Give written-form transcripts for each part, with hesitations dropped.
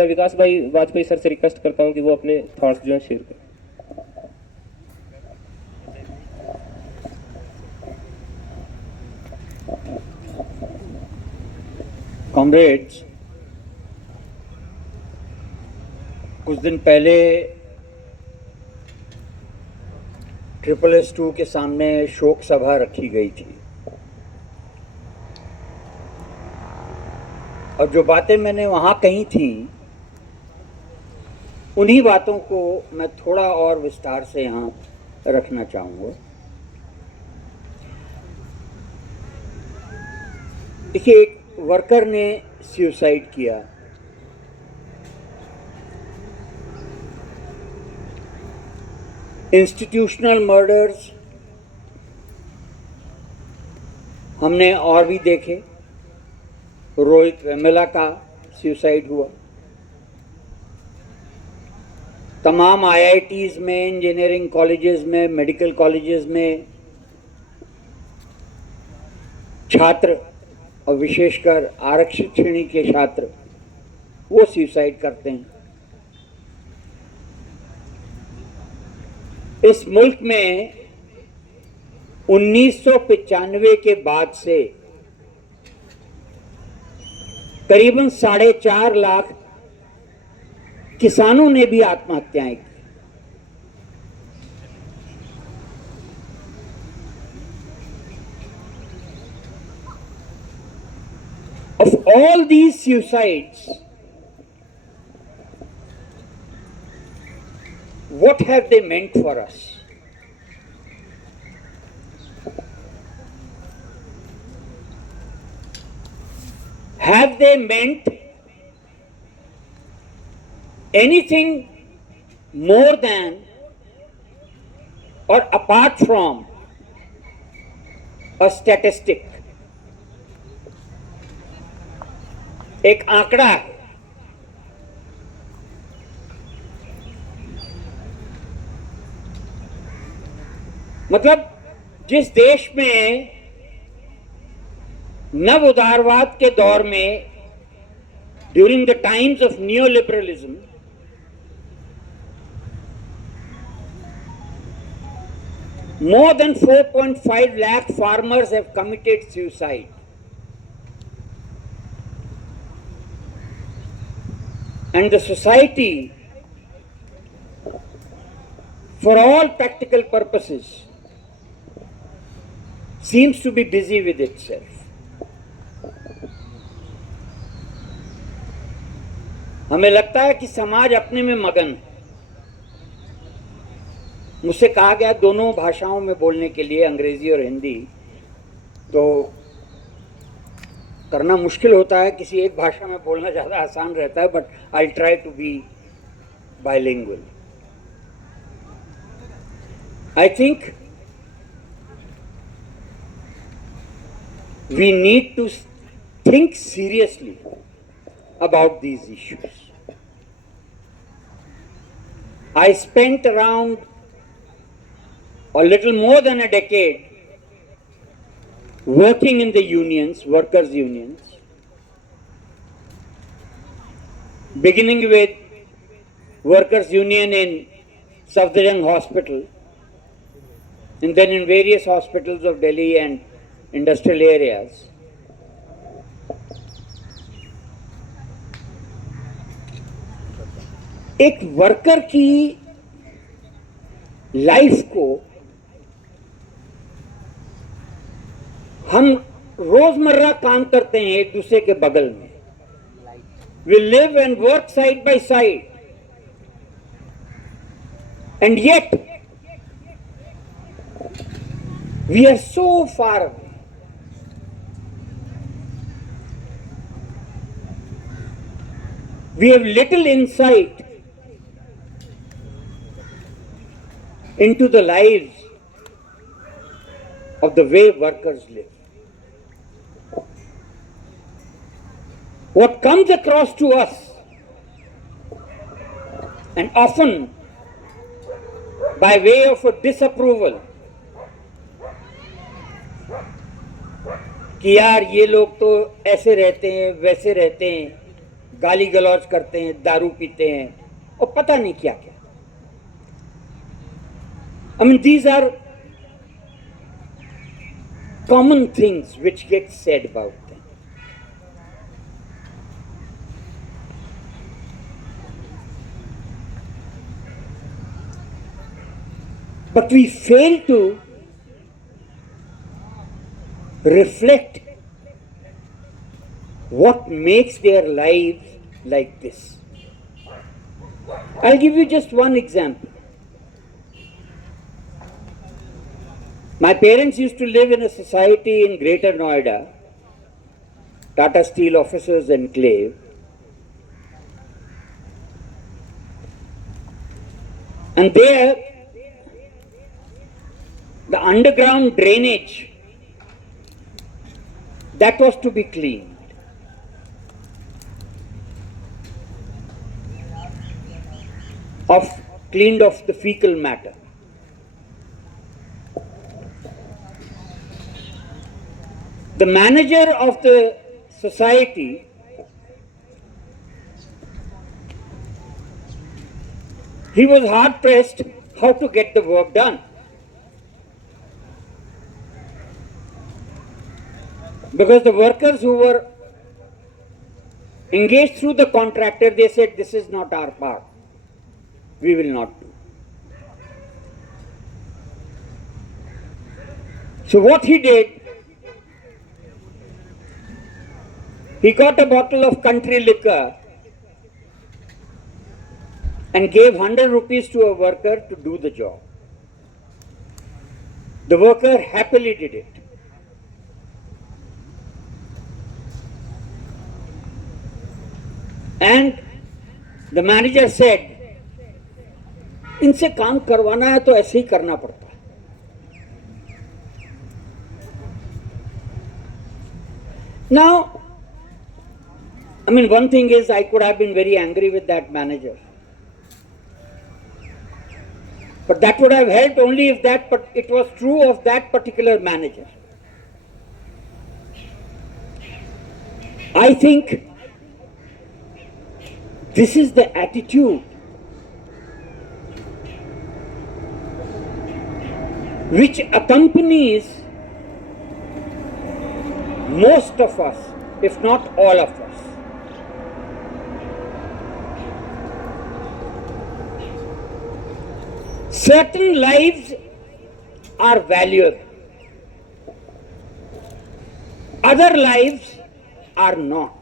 मैं विकास भाई वाजपेयी सर से रिक्वेस्ट करता हूं कि वो अपने थॉट्स जो है शेयर करें। कॉमरेड्स, कुछ दिन पहले SSS2 के सामने शोक सभा रखी गई थी और जो बातें मैंने वहां कही थी उन्हीं बातों को मैं थोड़ा और विस्तार से यहां रखना चाहूंगा। देखिए, एक वर्कर ने सुसाइड किया, इंस्टीट्यूशनल मर्डर्स हमने और भी देखे। रोहित वेमुला का सुसाइड हुआ, तमाम IITs में, इंजीनियरिंग कॉलेजेस में, मेडिकल कॉलेजेस में छात्र और विशेषकर आरक्षित श्रेणी के छात्र वो सुसाइड करते हैं। इस मुल्क में 1995 के बाद से करीबन 4.5 लाख किसानों ने भी आत्महत्याएं की। Of all these suicides, what have they meant for us? Have they meant anything more than or apart from a statistic? एक आंकड़ा है। मतलब जिस देश में नव उदारवाद के दौर में, during the times of neoliberalism, more than 4.5 lakh farmers have committed suicide. And the society, for all practical purposes, seems to be busy with itself. हमें लगता है कि समाज अपने में मगन है। मुझसे कहा गया दोनों भाषाओं में बोलने के लिए, अंग्रेजी और हिंदी, तो करना मुश्किल होता है। किसी एक भाषा में बोलना ज़्यादा आसान रहता है, but I try to be bilingual. I think we need to think seriously about these issues. I spent around a little more than a decade working in the unions, workers' unions, beginning with workers' union in Safdarjung Hospital, and then in various hospitals of Delhi and industrial areas. एक worker की life को हम रोजमर्रा काम करते हैं एक दूसरे के बगल में। We live and work side by side, and yet we are so far away. We have little insight into the lives of the way workers live. What comes across to us, and often by way of a disapproval, कि यार ये लोग तो ऐसे रहते हैं, वैसे रहते हैं, गाली गलौज करते हैं, दारू पीते हैं और पता नहीं क्या क्या. I mean, these are common things which get said about them. But we fail to reflect what makes their lives like this. I'll give you just one example. My parents used to live in a society in Greater Noida, Tata Steel Officers Enclave. And there, the underground drainage, that was to be cleaned. Cleaned of the fecal matter. The manager of the society he was hard pressed how to get the work done. Because the workers who were engaged through the contractor, they said, this is not our part. We will not do. So what he did, he got a bottle of country liquor and gave 100 rupees to a worker to do the job. The worker happily did it. And the manager said, इनसे काम करवाना है तो ऐसे ही करना पड़ता है. Now, I mean, one thing is I could have been very angry with that manager. But that would have helped only if it was true of that particular manager. I think this is the attitude which accompanies most of us, if not all of us. Certain lives are valuable. Other lives are not.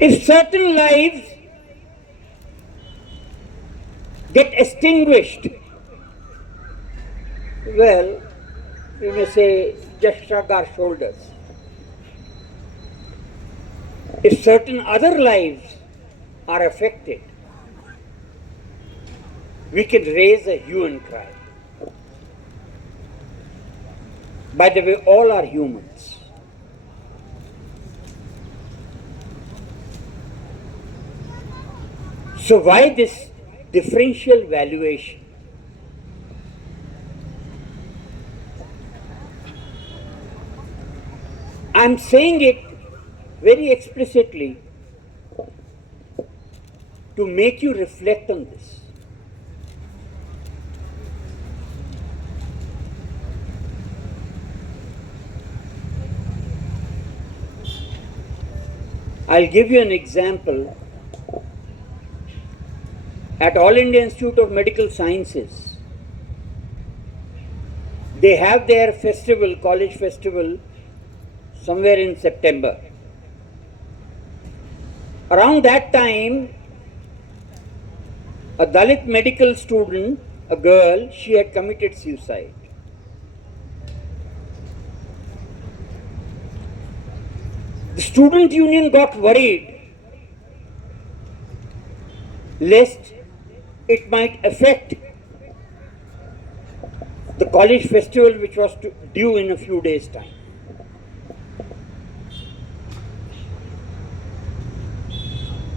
If certain lives get extinguished, well, we may say, just shrug our shoulders. If certain other lives are affected, we can raise a hue and cry. By the way, all are humans. So why this differential valuation? I'm saying it very explicitly to make you reflect on this. I'll give you an example. At All India Institute of Medical Sciences, they have their festival, college festival, somewhere in September. Around that time, a Dalit medical student, a girl, she had committed suicide. The student union got worried lest it might affect the college festival which was due in a few days' time.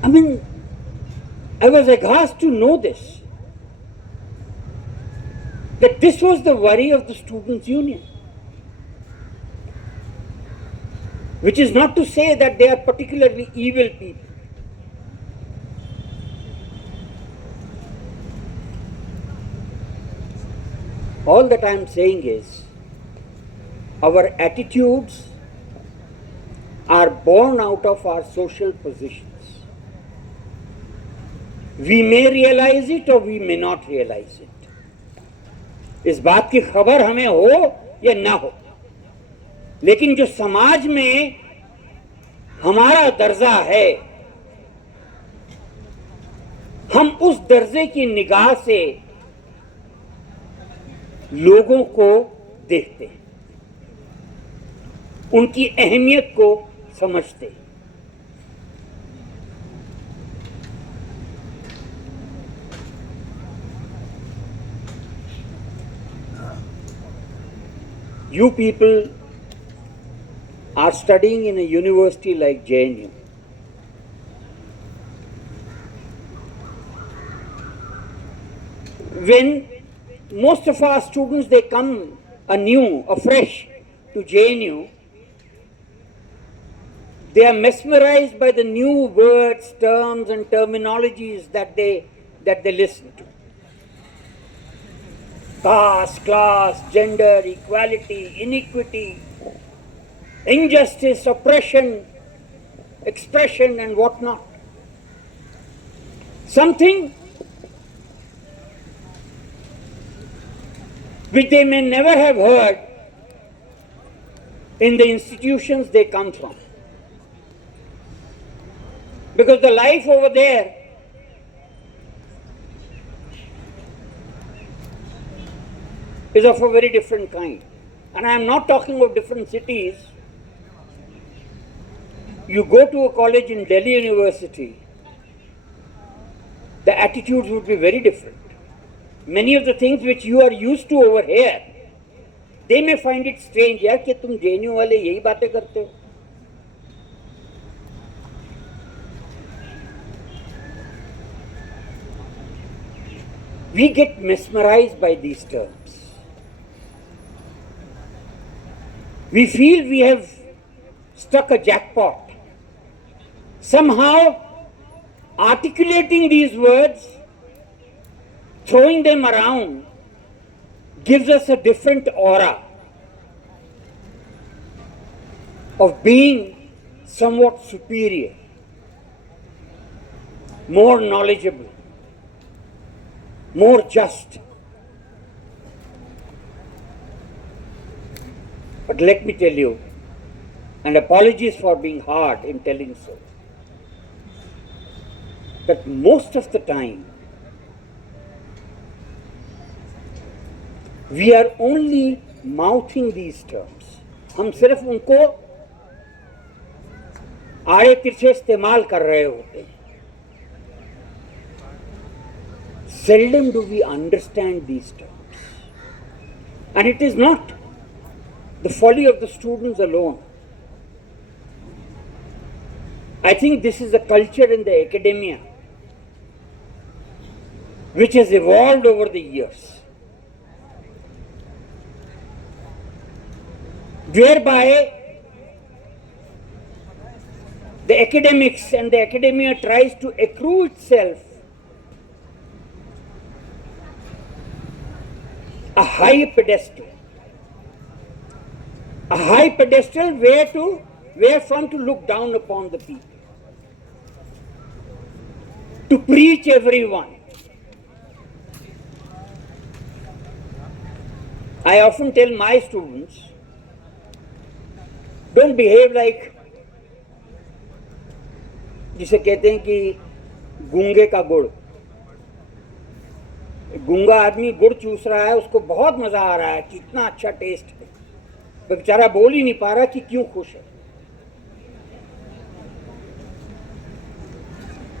I mean, I was aghast to know this, that this was the worry of the students' union. which is not to say that they are particularly evil people. All that I am saying is, our attitudes are born out of our social positions. We may realize it or we may not realize it. इस बात की खबर हमें हो या ना हो, लेकिन जो समाज में हमारा दर्जा है, हम उस दर्जे की निगाह से लोगों को देखते हैं, उनकी अहमियत को समझते हैं। You people are studying in a university like JNU. When most of our students, they come anew, afresh to JNU, they are mesmerized by the new words, terms and terminologies that they listen to. Caste, class, gender, equality, inequity, injustice, oppression, expression and whatnot. Something which they may never have heard in the institutions they come from. Because the life over there is of a very different kind. And I am not talking of different cities. You go to a college in Delhi University, the attitudes would be very different. Many of the things which you are used to over here, they may find it strange, यार कि तुम JNU वाले यही बातें करते हो. We get mesmerized by these terms. We feel we have struck a jackpot. Somehow, articulating these words, throwing them around, gives us a different aura of being somewhat superior, more knowledgeable, more just. But let me tell you, and apologies for being hard in telling so, that most of the time we are only mouthing these terms. हम सिर्फ उनको आड़े तिरछे इस्तेमाल कर रहे होते हैं. Seldom do we understand these terms. And it is not the folly of the students alone. I think this is a culture in the academia which has evolved over the years, whereby the academics and the academia tries to accrue itself a high pedestal wherefrom to look down upon the people, to preach everyone. I often tell my students, don't behave like, जिसे कहते हैं कि गूंगे का गुड़. गूंगा आदमी गुड़ चूस रहा है, उसको बहुत मजा आ रहा है, कितना अच्छा टेस्ट है, बेचारा बोल ही नहीं पा रहा कि क्यों खुश है.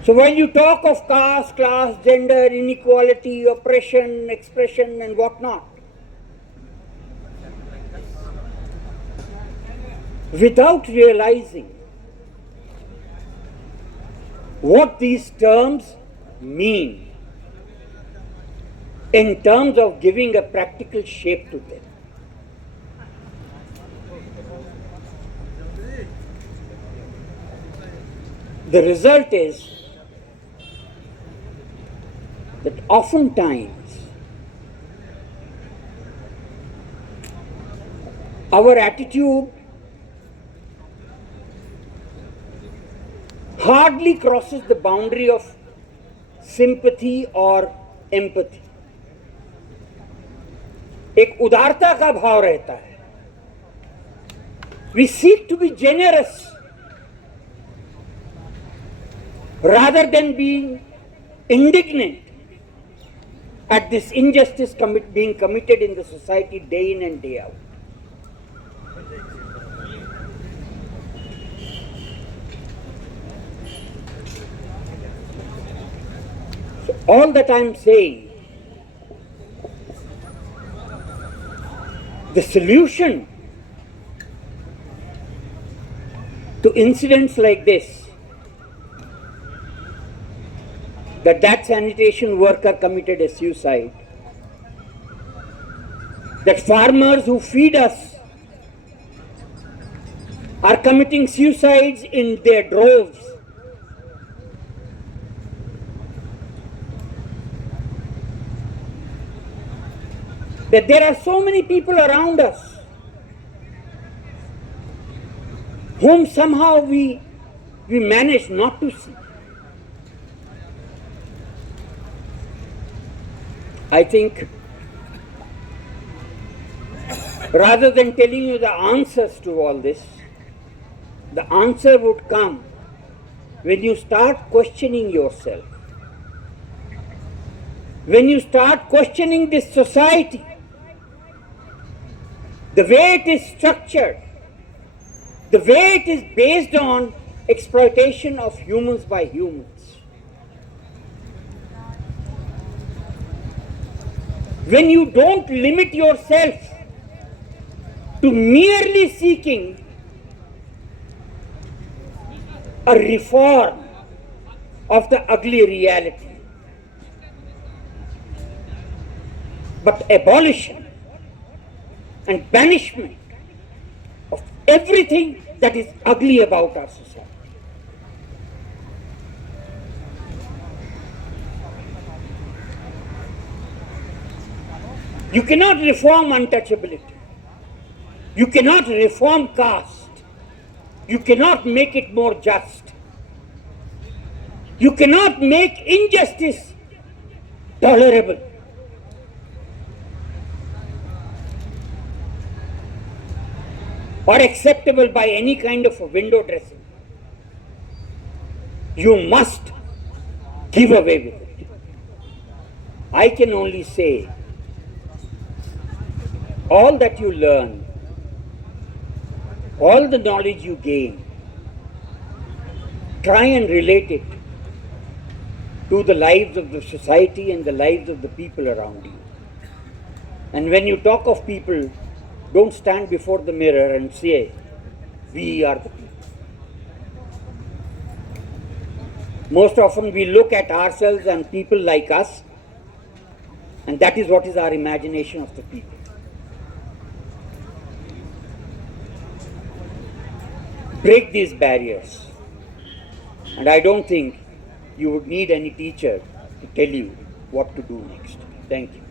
So when you talk of caste, class, gender, inequality, oppression, expression and whatnot, without realizing what these terms mean in terms of giving a practical shape to them, the result is that oftentimes our attitude hardly crosses the boundary of sympathy or empathy. एक उदारता का भाव रहता है. We seek to be generous rather than being indignant at this injustice being committed in the society day in and day out. So all that I am saying, the solution to incidents like this, that sanitation worker committed a suicide, that farmers who feed us are committing suicides in their droves, that there are so many people around us whom somehow we manage not to see. I think rather than telling you the answers to all this, the answer would come when you start questioning yourself. When you start questioning this society, the way it is structured, the way it is based on exploitation of humans by humans. When you don't limit yourself to merely seeking a reform of the ugly reality, but abolition and banishment of everything that is ugly about our society. You cannot reform untouchability. You cannot reform caste. You cannot make it more just. You cannot make injustice tolerable. Or acceptable by any kind of a window dressing. You must give away with it. I can only say, all that you learn, all the knowledge you gain, try and relate it to the lives of the society and the lives of the people around you. And when you talk of people, don't stand before the mirror and say, we are the people. Most often we look at ourselves and people like us, and that is what is our imagination of the people. Break these barriers. And I don't think you would need any teacher to tell you what to do next. Thank you.